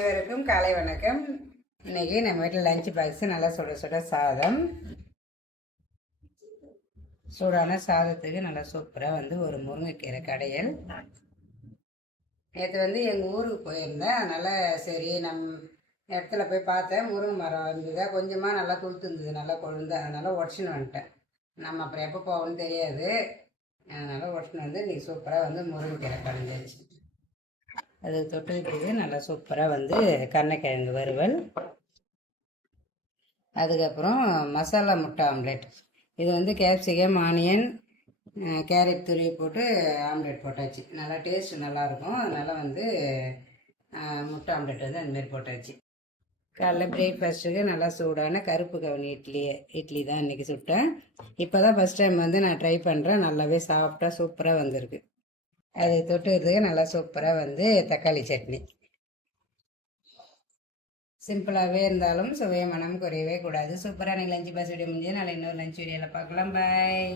அனைவருக்கும் காலை வணக்கம். இன்னைக்கு நம்ம வீட்டில் லஞ்ச் பாக்ஸ் நல்லா சுட சுட சாதம். சூடான சாதத்துக்கு நல்லா சூப்பராக ஒரு முருங்கைக்கீரை கடையல். நேற்று எங்கள் ஊருக்கு போயிருந்தேன். அதனால் சரி இடத்துல போய் பார்த்தேன், முருங்கை மரம் இருந்ததா கொஞ்சமாக நல்லா துளுத்து இருந்தது, நல்லா கொழுந்து. அதனால் உடச்சின்னு வந்துட்டேன். நம்ம அப்புறம் எப்போ போகணும்னு தெரியாது. அதனால் உடச்சின்னு இன்றைக்கி சூப்பராக முருங்கைக்கீரை கடைஞ்சாச்சு. அது தொட்டுக்கிட்டு நல்லா சூப்பராக கருணைக்கிழங்கு வறுவல். அதுக்கப்புறம் மசாலா முட்டை ஆம்லேட். இது கேப்சிகம், ஆனியன், கேரட் துருவி போட்டு ஆம்லேட் போட்டாச்சு. நல்லா டேஸ்ட் நல்லாயிருக்கும். அதனால் முட்டை ஆம்லேட் அந்தமாரி போட்டாச்சு. காலைல பிரேக்ஃபாஸ்ட்டுக்கு நல்லா சூடான கருப்பு கவுனி இட்லி தான் இன்றைக்கி சுட்டேன். இப்போ தான் ஃபஸ்ட் டைம் நான் ட்ரை பண்ணுறேன். நல்லாவே சாஃப்டாக சூப்பராக வந்திருக்கு. அது தொட்டுக்கிறதுக்கு நல்லா சூப்பராக தக்காளி சட்னி. சிம்பிளாகவே இருந்தாலும் சுவைய மனம் குறையவே கூடாது. சூப்பராக எனக்கு லஞ்ச் பாஸ் வீடியோ முடிஞ்சு நாளை இன்னொரு லஞ்ச் வீடியோவில் பார்க்கலாம். பாய்.